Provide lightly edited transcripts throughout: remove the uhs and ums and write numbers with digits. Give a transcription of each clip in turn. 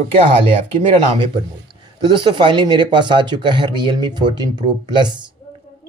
तो क्या हाल है आपकी। मेरा नाम है प्रमोद। तो दोस्तों फाइनली मेरे पास आ चुका है Realme 14 Pro Plus।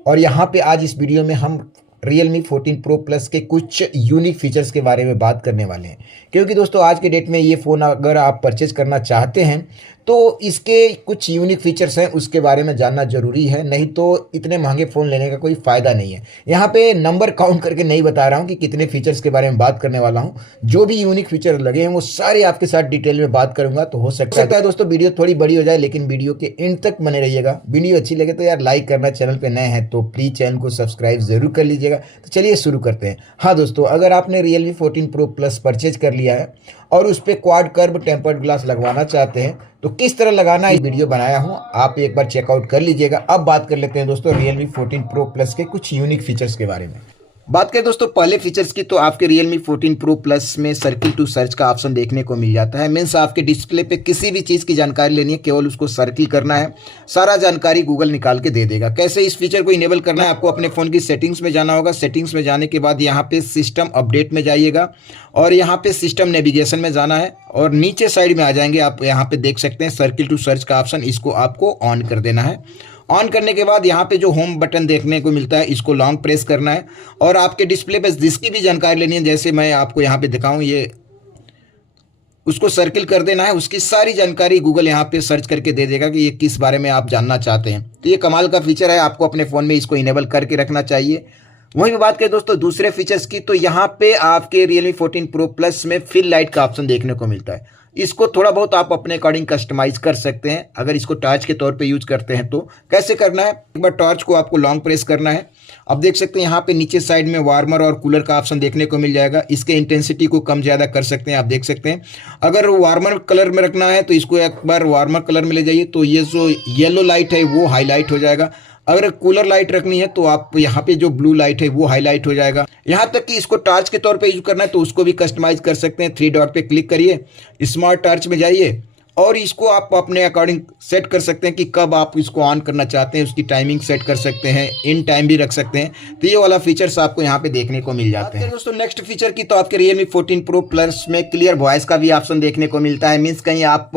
और यहाँ पे आज इस वीडियो में हम Realme 14 Pro Plus के कुछ यूनिक फीचर्स के बारे में बात करने वाले हैं। क्योंकि दोस्तों आज के डेट में ये फ़ोन अगर आप परचेज करना चाहते हैं तो इसके कुछ यूनिक फीचर्स हैं, उसके बारे में जानना ज़रूरी है। नहीं तो इतने महंगे फ़ोन लेने का कोई फ़ायदा नहीं है। यहाँ पे नंबर काउंट करके नहीं बता रहा हूँ कि कितने फीचर्स के बारे में बात करने वाला हूँ। जो भी यूनिक फीचर लगे हैं वो सारे आपके साथ डिटेल में बात करूंगा। तो हो सकता है दोस्तों वीडियो थोड़ी बड़ी हो जाए, लेकिन वीडियो के एंड तक बने रहिएगा। वीडियो अच्छी लगे तो यार लाइक करना, चैनल पे नए हैं तो प्लीज़ चैनल को सब्सक्राइब जरूर कर लीजिएगा। तो चलिए शुरू करते हैं। हाँ दोस्तों, अगर आपने Realme 14 Pro Plus परचेज कर लिया है और उस पर क्वाड कर्व टेम्पर्ड ग्लास लगवाना चाहते हैं तो किस तरह लगाना है वीडियो बनाया हूँ, आप एक बार चेकआउट कर लीजिएगा। अब बात कर लेते हैं दोस्तों Realme 14 Pro Plus के कुछ यूनिक फीचर्स के बारे में। बात करें दोस्तों पहले फीचर्स की, तो आपके Realme 14 Pro Plus में सर्किल टू सर्च का ऑप्शन देखने को मिल जाता है। मीन्स आपके डिस्प्ले पे किसी भी चीज़ की जानकारी लेनी है, केवल उसको सर्किल करना है, सारा जानकारी गूगल निकाल के दे देगा। कैसे इस फीचर को इनेबल करना है, आपको अपने फ़ोन की सेटिंग्स में जाना होगा। सेटिंग्स में जाने के बाद यहाँ पे सिस्टम अपडेट में जाइएगा और यहाँ पे सिस्टम नेविगेशन में जाना है और नीचे साइड में आ जाएंगे। आप यहाँ पे देख सकते हैं सर्किल टू सर्च का ऑप्शन, इसको आपको ऑन कर देना है। ऑन करने के बाद यहाँ पे जो होम बटन देखने को मिलता है इसको लॉन्ग प्रेस करना है और आपके डिस्प्ले पे जिसकी भी जानकारी लेनी है, जैसे मैं आपको यहाँ पे दिखाऊं, ये उसको सर्किल कर देना है। उसकी सारी जानकारी गूगल यहाँ पे सर्च करके दे देगा कि ये किस बारे में आप जानना चाहते हैं। तो ये कमाल का फीचर है, आपको अपने फ़ोन में इसको इनेबल करके रखना चाहिए। वहीं पे बात करें दोस्तों दूसरे फीचर्स की, तो यहाँ पे आपके Realme 14 Pro Plus में फिल लाइट का ऑप्शन देखने को मिलता है। इसको थोड़ा बहुत आप अपने अकॉर्डिंग कस्टमाइज कर सकते हैं अगर इसको टॉर्च के तौर पे यूज करते हैं तो। कैसे करना है, एक बार टॉर्च को आपको लॉन्ग प्रेस करना है। अब देख सकते हैं यहाँ पे नीचे साइड में वार्मर और कूलर का ऑप्शन देखने को मिल जाएगा। इसके इंटेंसिटी को कम ज़्यादा कर सकते हैं, आप देख सकते हैं। अगर वार्मर कलर में रखना है तो इसको एक बार वार्मर कलर में ले जाइए तो ये जो येलो लाइट है वो हाईलाइट हो जाएगा। अगर कूलर लाइट रखनी है तो आप यहाँ पे जो ब्लू लाइट है वो हाईलाइट हो जाएगा। यहाँ तक कि इसको टॉर्च के तौर पे यूज करना है तो उसको भी कस्टमाइज कर सकते हैं। 3 डॉट पे क्लिक करिए, स्मार्ट टॉर्च में जाइए और इसको आप अपने अकॉर्डिंग सेट कर सकते हैं कि कब आप इसको ऑन करना चाहते हैं। उसकी टाइमिंग सेट कर सकते हैं, इन टाइम भी रख सकते हैं। तो ये वाला फीचर्स आपको यहाँ पे देखने को मिल जाते हैं। दोस्तों नेक्स्ट फीचर की, तो आपके Realme 14 Pro Plus में क्लियर वॉइस का भी ऑप्शन देखने को मिलता है। मीन्स कहीं आप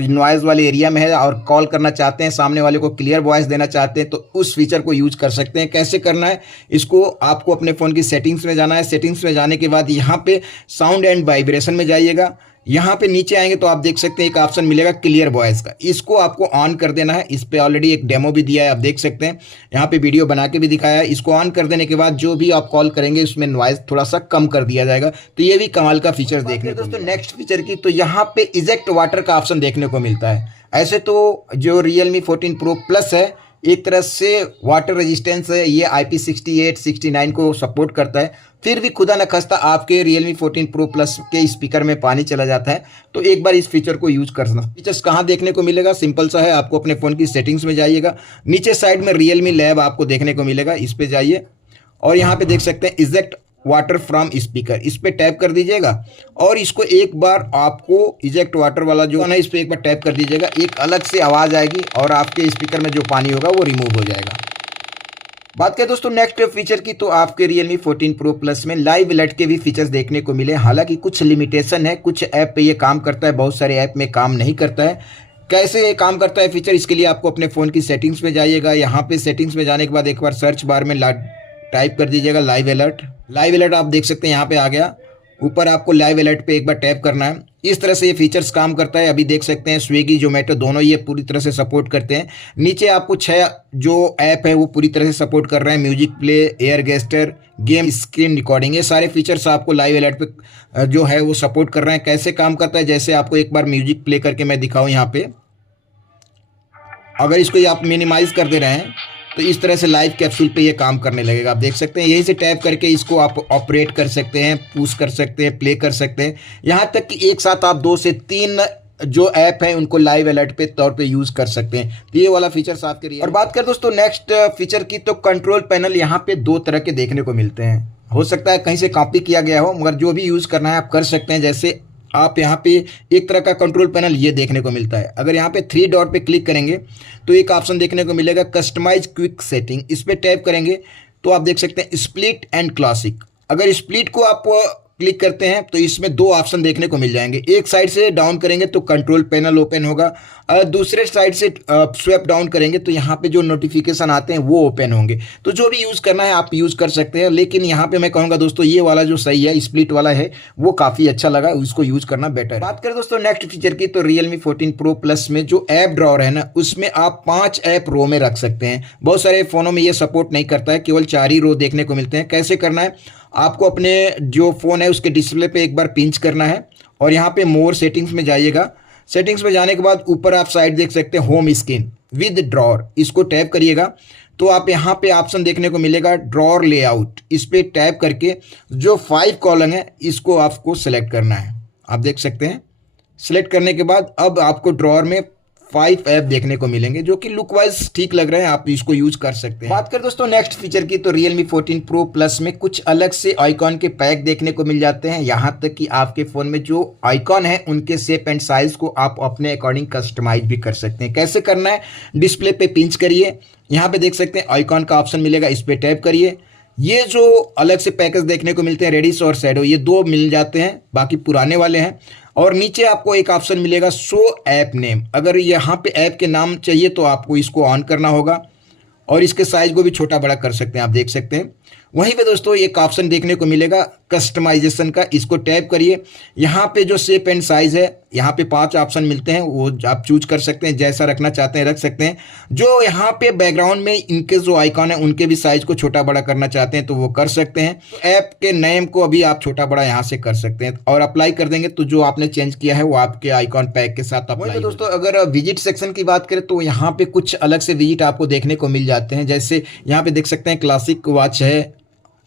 नॉइज वाले एरिया में है और कॉल करना चाहते हैं, सामने वाले को क्लियर वॉइस देना चाहते हैं तो उस फीचर को यूज कर सकते हैं। कैसे करना है, इसको आपको अपने फ़ोन की सेटिंग्स में जाना है। सेटिंग्स में जाने के बाद यहाँ पे साउंड एंड वाइब्रेशन में जाइएगा। यहाँ पे नीचे आएंगे तो आप देख सकते हैं एक ऑप्शन मिलेगा क्लियर वॉइस का, इसको आपको ऑन कर देना है। इस पे ऑलरेडी एक डेमो भी दिया है, आप देख सकते हैं। यहाँ पे वीडियो बना के भी दिखाया है। इसको ऑन कर देने के बाद जो भी आप कॉल करेंगे उसमें नॉइज थोड़ा सा कम कर दिया जाएगा। तो ये भी कमाल का फीचर देखने को दोस्तों नेक्स्ट फीचर की, तो यहाँ पे इजेक्ट वाटर का ऑप्शन देखने को मिलता है। ऐसे तो जो Realme 14 Pro Plus है एक तरह से वाटर रेजिस्टेंस है, ये IP68 69 को सपोर्ट करता है। फिर भी खुदा न खस्ता आपके Realme 14 Pro Plus के स्पीकर में पानी चला जाता है तो एक बार इस फीचर को यूज करना। फीचर्स कहाँ देखने को मिलेगा, सिंपल सा है, आपको अपने फ़ोन की सेटिंग्स में जाइएगा। नीचे साइड में Realme लैब आपको देखने को मिलेगा, इस पे जाइए और यहाँ पे देख सकते हैं इजेक्ट वाटर फ्रॉम स्पीकर, इस पे टैप कर दीजिएगा और इसको एक बार आपको इजेक्ट वाटर वाला जो है ना, इस पे एक बार टैप कर दीजिएगा। एक अलग से आवाज़ आएगी और आपके स्पीकर में जो पानी होगा वो रिमूव हो जाएगा। बात करें दोस्तों नेक्स्ट फीचर की, तो आपके Realme 14 Pro Plus में लाइव अलर्ट के भी फीचर्स देखने को मिले। हालांकि कुछ लिमिटेशन है, कुछ ऐप पे ये काम करता है, बहुत सारे ऐप में काम नहीं करता है। कैसे ये काम करता है फीचर, इसके लिए आपको अपने फ़ोन की सेटिंग्स में जाइएगा। यहाँ पे सेटिंग्स में जाने के बाद एक बार सर्च बार में टाइप कर दीजिएगा लाइव अलर्ट। लाइव अलर्ट आप देख सकते हैं यहाँ पे आ गया। ऊपर आपको लाइव अलर्ट पे एक बार टैप करना है। इस तरह से ये फीचर्स काम करता है। अभी देख सकते हैं स्विगी जोमेटो दोनों ये पूरी तरह से सपोर्ट करते हैं। नीचे आपको 6 जो ऐप है वो पूरी तरह से सपोर्ट कर रहे हैं, music play, air gesture, game, screen recording. ये सारे फीचर्स आपको लाइव अलर्ट पे जो है वो सपोर्ट कर रहे हैं। कैसे काम करता है, जैसे आपको एक बार म्यूजिक प्ले करके मैं दिखाऊँ। यहाँ पे अगर इसको आप मिनिमाइज कर दे रहे हैं तो इस तरह से लाइव कैप्सूल पे ये काम करने लगेगा। आप देख सकते हैं यहीं से टैप करके इसको आप ऑपरेट कर सकते हैं, पुश कर सकते हैं, प्ले कर सकते हैं। यहाँ तक कि एक साथ आप 2 से 3 जो ऐप हैं उनको लाइव अलर्ट पे तौर पे यूज़ कर सकते हैं। तो ये वाला फीचर्स आपके लिए। और बात करें दोस्तों नेक्स्ट फीचर की, तो कंट्रोल पैनल यहाँ पे 2 तरह के देखने को मिलते हैं। हो सकता है कहीं से कॉपी किया गया हो, मगर जो भी यूज़ करना है आप कर सकते हैं। जैसे आप यहाँ पे एक तरह का कंट्रोल पैनल ये देखने को मिलता है। अगर यहाँ पे 3 डॉट पे क्लिक करेंगे तो एक ऑप्शन देखने को मिलेगा कस्टमाइज क्विक सेटिंग। इस पे टैप करेंगे तो आप देख सकते हैं स्प्लिट एंड क्लासिक। अगर स्प्लिट को आप क्लिक करते हैं तो इसमें दो ऑप्शन देखने को मिल जाएंगे। एक साइड से डाउन करेंगे तो कंट्रोल पैनल ओपन होगा, और दूसरे साइड से स्वैप डाउन करेंगे तो यहाँ पे जो नोटिफिकेशन आते हैं वो ओपन होंगे। तो जो भी यूज़ करना है आप यूज़ कर सकते हैं, लेकिन यहाँ पे मैं कहूँगा दोस्तों ये वाला जो सही है, स्प्लिट वाला है, वो काफ़ी अच्छा लगा, उसको यूज़ करना बेटर है। बात करें दोस्तों नेक्स्ट फीचर की, तो Realme 14 Pro Plus में जो ऐप ड्रॉअर है ना, उसमें आप 5 ऐप रो में रख सकते हैं। बहुत सारे फ़ोनों में ये सपोर्ट नहीं करता है, केवल 4 ही रो देखने को मिलते हैं। कैसे करना है, आपको अपने जो फ़ोन है उसके डिस्प्ले पे एक बार पिंच करना है और यहाँ पे मोर सेटिंग्स में जाइएगा। सेटिंग्स में जाने के बाद ऊपर आप साइड देख सकते हैं होम स्क्रीन विद ड्रॉअर, इसको टैप करिएगा तो आप यहाँ पे ऑप्शन देखने को मिलेगा ड्रॉअर लेआउट। इस पे टैप करके जो 5 कॉलम है इसको आपको सेलेक्ट करना है। आप देख सकते हैं सेलेक्ट करने के बाद अब आपको ड्रॉअर में 5 ऐप देखने को मिलेंगे जो कि लुक वाइज ठीक लग रहे हैं, आप इसको यूज कर सकते हैं। बात करें दोस्तों नेक्स्ट फीचर की, तो Realme 14 Pro Plus में कुछ अलग से आइकॉन के पैक देखने को मिल जाते हैं। यहाँ तक कि आपके फ़ोन में जो आइकॉन है उनके शेप एंड साइज को आप अपने अकॉर्डिंग कस्टमाइज भी कर सकते हैं। कैसे करना है, डिस्प्ले पे पिंच करिए, यहाँ पे देख सकते हैं आइकॉन का ऑप्शन मिलेगा, इस पर टैप करिए। ये जो अलग से पैकेज देखने को मिलते हैं रेडिस और शैडो, ये 2 मिल जाते हैं, बाकी पुराने वाले हैं। और नीचे आपको एक ऑप्शन मिलेगा शो ऐप नेम, अगर यहाँ पे ऐप के नाम चाहिए तो आपको इसको ऑन करना होगा और इसके साइज को भी छोटा बड़ा कर सकते हैं, आप देख सकते हैं। वहीं पे दोस्तों एक ऑप्शन देखने को मिलेगा कस्टमाइजेशन का, इसको टैप करिए। यहाँ पे जो शेप एंड साइज है, यहाँ पे 5 ऑप्शन मिलते हैं, वो आप चूज कर सकते हैं, जैसा रखना चाहते हैं रख सकते हैं। जो यहाँ पे बैकग्राउंड में इनके जो आइकॉन है उनके भी साइज को छोटा बड़ा करना चाहते हैं तो वो कर सकते हैं। तो ऐप के नेम को अभी आप छोटा बड़ा यहाँ से कर सकते हैं और अप्लाई कर देंगे तो जो आपने चेंज किया है वो आपके आइकॉन पैक के साथ अप्लाई। तो दोस्तों अगर विजिट सेक्शन की बात करें तो यहाँ पे कुछ अलग से विजिट आपको देखने को मिल जाते हैं। जैसे यहाँ पे देख सकते हैं क्लासिक वॉच है,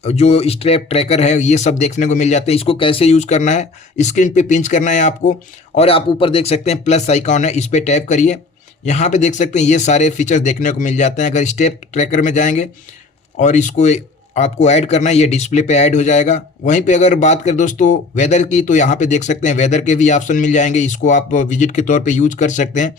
जो स्ट्रैप ट्रैकर है, ये सब देखने को मिल जाते हैं। इसको कैसे यूज़ करना है, स्क्रीन पे पिंच करना है आपको और आप ऊपर देख सकते हैं प्लस आइकॉन है, इस पर टैप करिए। यहाँ पे देख सकते हैं ये सारे फीचर्स देखने को मिल जाते हैं। अगर स्टेप ट्रैकर में जाएंगे और इसको आपको ऐड करना है, ये डिस्प्ले पे ऐड हो जाएगा। वहीं पे अगर बात करें दोस्तों वेदर की, तो यहाँ पे देख सकते हैं वेदर के भी ऑप्शन मिल जाएंगे, इसको आप विजिट के तौर पे यूज कर सकते हैं।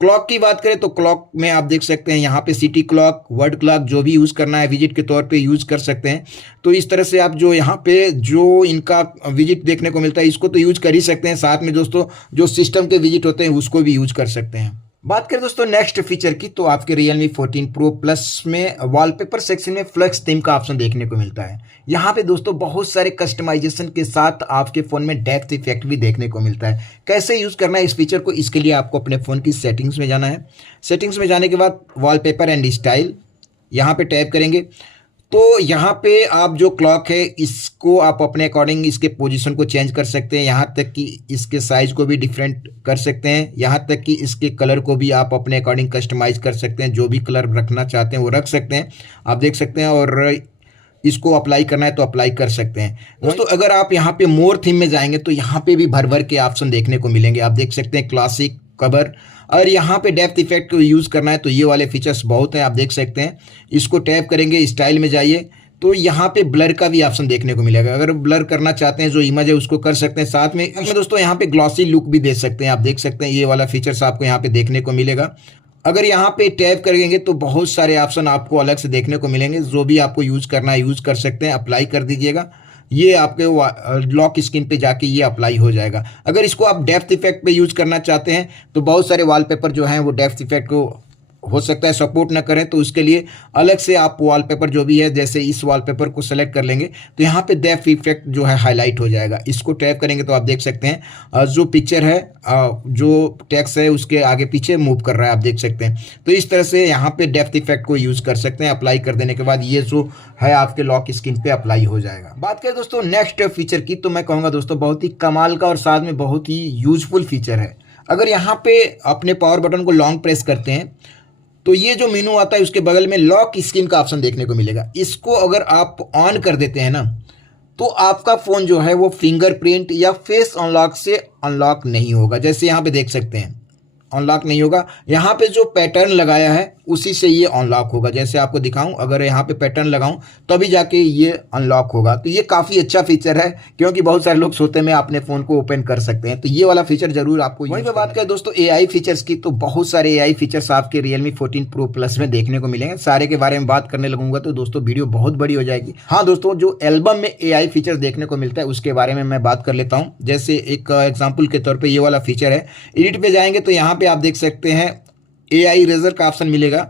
क्लॉक की बात करें तो क्लॉक में आप देख सकते हैं यहाँ पे सिटी क्लॉक, वर्ड क्लॉक, जो भी यूज़ करना है विजिट के तौर पे यूज कर सकते हैं। तो इस तरह से आप जो यहाँ पे जो इनका विजिट देखने को मिलता है इसको तो यूज कर ही सकते हैं, साथ में दोस्तों जो सिस्टम के विजिट होते हैं उसको भी यूज कर सकते हैं। बात करें दोस्तों नेक्स्ट फीचर की, तो आपके Realme 14 Pro Plus में वॉलपेपर सेक्शन में फ्लक्स थीम का ऑप्शन देखने को मिलता है। यहाँ पे दोस्तों बहुत सारे कस्टमाइजेशन के साथ आपके फ़ोन में डेप्थ इफेक्ट भी देखने को मिलता है। कैसे यूज़ करना है इस फीचर को, इसके लिए आपको अपने फ़ोन की सेटिंग्स में जाना है। सेटिंग्स में जाने के बाद वॉलपेपर एंड स्टाइल, यहाँ पे टैप करेंगे तो यहाँ पे आप जो क्लॉक है इसको आप अपने अकॉर्डिंग इसके पोजीशन को चेंज कर सकते हैं, यहाँ तक कि इसके साइज को भी डिफरेंट कर सकते हैं, यहाँ तक कि इसके कलर को भी आप अपने अकॉर्डिंग कस्टमाइज कर सकते हैं। जो भी कलर रखना चाहते हैं वो रख सकते हैं, आप देख सकते हैं। और इसको अप्लाई करना है तो अप्लाई कर सकते हैं। दोस्तों अगर आप यहाँ पे मोर थीम में जाएंगे तो यहाँ पे भी भर भर के ऑप्शन देखने को मिलेंगे, आप देख सकते हैं क्लासिक, कवर, और यहाँ पे डेप्थ इफेक्ट को यूज़ करना है तो ये वाले फीचर्स बहुत हैं, आप देख सकते हैं। इसको टैप करेंगे, स्टाइल में जाइए तो यहाँ पे ब्लर का भी ऑप्शन देखने को मिलेगा, अगर ब्लर करना चाहते हैं जो इमेज है उसको कर सकते हैं। साथ में दोस्तों यहाँ पे ग्लॉसी लुक भी दे सकते हैं, आप देख सकते हैं ये वाला फीचर्स आपको यहाँ पे देखने को मिलेगा। अगर यहाँ पे टैप करेंगे तो बहुत सारे ऑप्शन आपको अलग से देखने को मिलेंगे, जो भी आपको यूज़ करना है यूज़ कर सकते हैं। अप्लाई कर दीजिएगा, ये आपके लॉक स्क्रीन पे जाके ये अप्लाई हो जाएगा। अगर इसको आप डेप्थ इफेक्ट पे यूज़ करना चाहते हैं तो बहुत सारे वॉलपेपर जो हैं वो डेप्थ इफेक्ट को हो सकता है सपोर्ट ना करें, तो उसके लिए अलग से आप वॉलपेपर जो भी है, जैसे इस वॉलपेपर को सेलेक्ट कर लेंगे तो यहाँ पे डेप्थ इफेक्ट जो है हाईलाइट हो जाएगा। इसको टैप करेंगे तो आप देख सकते हैं जो पिक्चर है, जो टेक्स्ट है उसके आगे पीछे मूव कर रहा है, आप देख सकते हैं। तो इस तरह से यहाँ पे डेप्थ इफेक्ट को यूज़ कर सकते हैं। अप्लाई कर देने के बाद ये जो है आपके लॉक स्क्रीन पे अप्लाई हो जाएगा। बात करें दोस्तों नेक्स्ट फीचर की, तो मैं कहूँगा दोस्तों बहुत ही कमाल का और साथ में बहुत ही यूजफुल फीचर है। अगर यहाँ पे अपने पावर बटन को लॉन्ग प्रेस करते हैं तो ये जो मेनू आता है उसके बगल में लॉक स्क्रीन का ऑप्शन देखने को मिलेगा। इसको अगर आप ऑन कर देते हैं ना तो आपका फ़ोन जो है वो फिंगरप्रिंट या फेस अनलॉक से अनलॉक नहीं होगा। जैसे यहाँ पे देख सकते हैं अनलॉक नहीं होगा। यहाँ पे जो पैटर्न लगाया है उसी से ये अनलॉक होगा। जैसे आपको दिखाऊं, अगर यहाँ पे पैटर्न लगाऊं तभी जाके ये अनलॉक होगा। तो ये काफ़ी अच्छा फीचर है, क्योंकि बहुत सारे लोग सोते में अपने फ़ोन को ओपन कर सकते हैं। तो ये वाला फीचर जरूर आपको। वहीं पे बात करें दोस्तों AI फीचर्स की, तो बहुत सारे AI फीचर्स आपके Realme 14 Pro Plus में देखने को मिलेंगे। सारे के बारे में बात करने लगूंगा तो दोस्तों वीडियो बहुत बड़ी हो जाएगी। हाँ दोस्तों, जो एल्बम में AI फीचर देखने को मिलता है उसके बारे में मैं बात कर लेता हूँ। जैसे एक एग्जाम्पल के तौर पर ये वाला फीचर है। एडिट पे जाएंगे तो यहाँ पे आप देख सकते हैं AI इरेजर का ऑप्शन मिलेगा।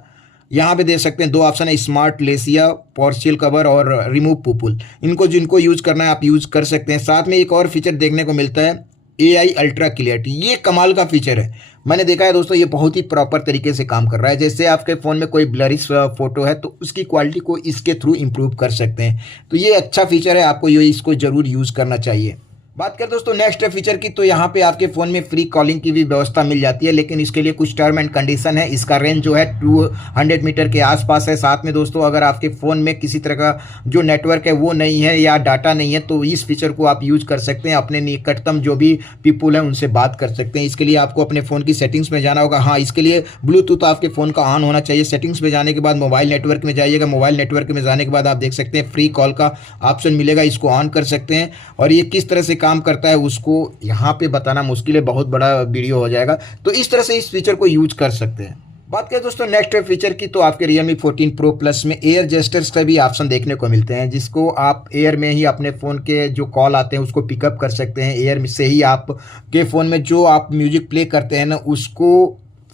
यहाँ पे देख सकते हैं 2 ऑप्शन है, स्मार्ट लेसिया पार्शियल कवर और रिमूव पुपुल। इनको जिनको यूज करना है आप यूज कर सकते हैं। साथ में एक और फीचर देखने को मिलता है AI अल्ट्रा क्लियरिटी। ये कमाल का फीचर है, मैंने देखा है दोस्तों, ये बहुत ही प्रॉपर तरीके से काम कर रहा है। जैसे आपके फ़ोन में कोई ब्लरिश फोटो है तो उसकी क्वालिटी को इसके थ्रू इम्प्रूव कर सकते हैं। तो ये अच्छा फीचर है, आपको ये इसको ज़रूर यूज़ करना चाहिए। बात करें दोस्तों नेक्स्ट फीचर की, तो यहाँ पे आपके फ़ोन में फ्री कॉलिंग की भी व्यवस्था मिल जाती है, लेकिन इसके लिए कुछ टर्म एंड कंडीशन है। इसका रेंज जो है 200 मीटर के आसपास है। साथ में दोस्तों अगर आपके फ़ोन में किसी तरह का जो नेटवर्क है वो नहीं है या डाटा नहीं है तो इस फीचर को आप यूज़ कर सकते हैं। अपने निकटतम जो भी पीपुल हैं उनसे बात कर सकते हैं। इसके लिए आपको अपने फ़ोन की सेटिंग्स में जाना होगा। हाँ, इसके लिए ब्लूटूथ आपके फ़ोन का ऑन होना चाहिए। सेटिंग्स में जाने के बाद मोबाइल नेटवर्क में जाइएगा। मोबाइल नेटवर्क में जाने के बाद आप देख सकते हैं फ्री कॉल का ऑप्शन मिलेगा, इसको ऑन कर सकते हैं। और ये किस तरह से काम करता है उसको यहाँ पे बताना मुश्किल है, बहुत बड़ा वीडियो हो जाएगा। तो इस तरह से इस फीचर को यूज कर सकते हैं। बात करें दोस्तों नेक्स्ट फीचर की, तो आपके Realme 14 Pro Plus में एयर जेस्टर्स का भी ऑप्शन देखने को मिलते हैं, जिसको आप एयर में ही अपने फ़ोन के जो कॉल आते हैं उसको पिकअप कर सकते हैं। एयर से ही आपके फ़ोन में जो आप म्यूजिक प्ले करते हैं ना उसको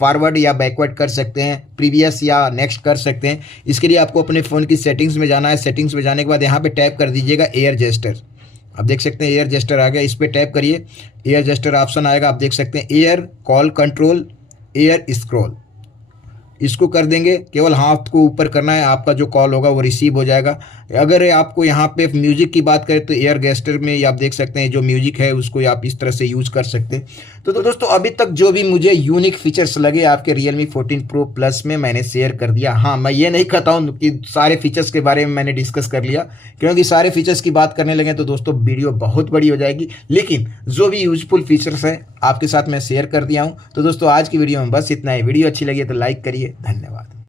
फॉरवर्ड या बैकवर्ड कर सकते हैं, प्रीवियस या नेक्स्ट कर सकते हैं। इसके लिए आपको अपने फ़ोन की सेटिंग्स में जाना है। सेटिंग्स में जाने के बाद यहाँ पे टैप कर दीजिएगा एयर जेस्टर। आप देख सकते हैं एयर जेस्टर आ गया, इस पर टैप करिए, एयर जेस्टर ऑप्शन आएगा। आप देख सकते हैं air call control, air scroll, इसको कर देंगे। केवल हाथ को ऊपर करना है, आपका जो कॉल होगा वो रिसीव हो जाएगा। अगर आपको यहाँ पे म्यूजिक की बात करें तो एयर गेस्टर में आप देख सकते हैं जो म्यूजिक है उसको आप इस तरह से यूज कर सकते हैं। तो दोस्तों अभी तक जो भी मुझे यूनिक फीचर्स लगे आपके Realme 14 Pro Plus में मैंने शेयर कर दिया। हाँ, मैं ये नहीं कहता हूँ कि सारे फीचर्स के बारे में मैंने डिस्कस कर लिया, क्योंकि सारे फीचर्स की बात करने लगे तो दोस्तों वीडियो बहुत बड़ी हो जाएगी। लेकिन जो भी यूजफुल फीचर्स हैं आपके साथ मैं शेयर कर दिया हूँ। तो दोस्तों आज की वीडियो में बस इतना ही। वीडियो अच्छी लगी तो लाइक करिए। धन्यवाद।